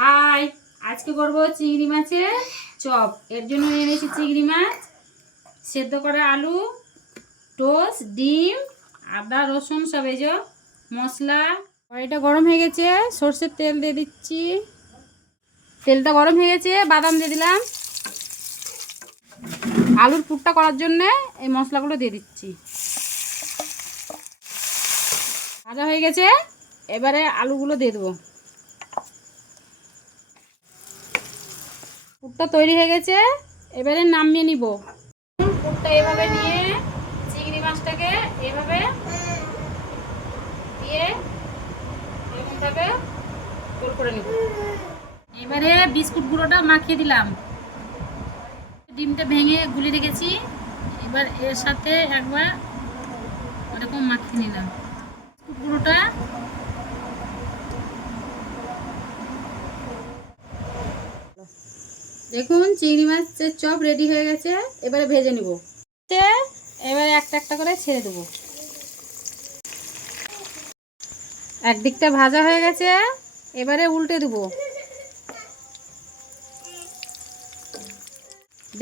High, আজকে করব চিংড়ি মাছের চপ। এর জন্য নিয়ে নিয়েছি চিংড়ি মাছ, সেদ্ধ করা আলু, টোস্ট, ডিম, আদা রসুন সব এই যে মশলা। কড়াইটা গরম হয়ে গেছে, সর্ষের তেল দিয়ে দিচ্ছি। তেলটা গরম হয়ে গেছে, বাদাম দিয়ে দিলাম। আলুর পুরটা করার জন্য এই মশলাগুলো দিয়ে দিচ্ছি। ভাজা হয়ে গেছে, এবারে আলুগুলো দিয়ে দেবো। পুরটা তৈরি হয়ে গেছে, এবারে নামিয়ে নিব। পুরটা এভাবে নিয়ে চিংড়ি মাছটাকে এভাবে দিয়ে এমনভাবে গোল করে নিব। এবারে বিস্কুট গুঁড়োটা মাখিয়ে দিলাম। ডিমটা ভেঙে গুলি রেখেছি, এবার এর সাথে একবার এরকম মাখিয়ে নিলাম বিস্কুট গুঁড়োটা। দেখুন চিংড়ি মাছের চপ রেডি হয়ে গেছে, এবারে ভেজে নিব। এবারে একটা একটা করে ছেড়ে দেবো। একদিকটা ভাজা হয়ে গেছে, এবারে উল্টে দেব।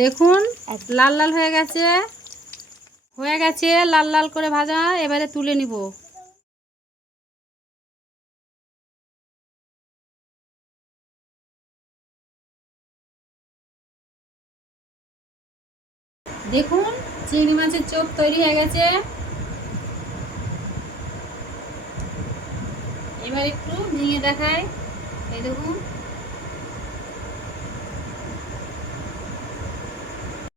দেখুন লাল লাল হয়ে গেছে, লাল লাল করে ভাজা। এবারে তুলে নিব। দেখুন চিংড়ি মাছের চপ তৈরি হয়ে গেছে। এবার একটু ভেঙে দেখাই, এই দেখুন।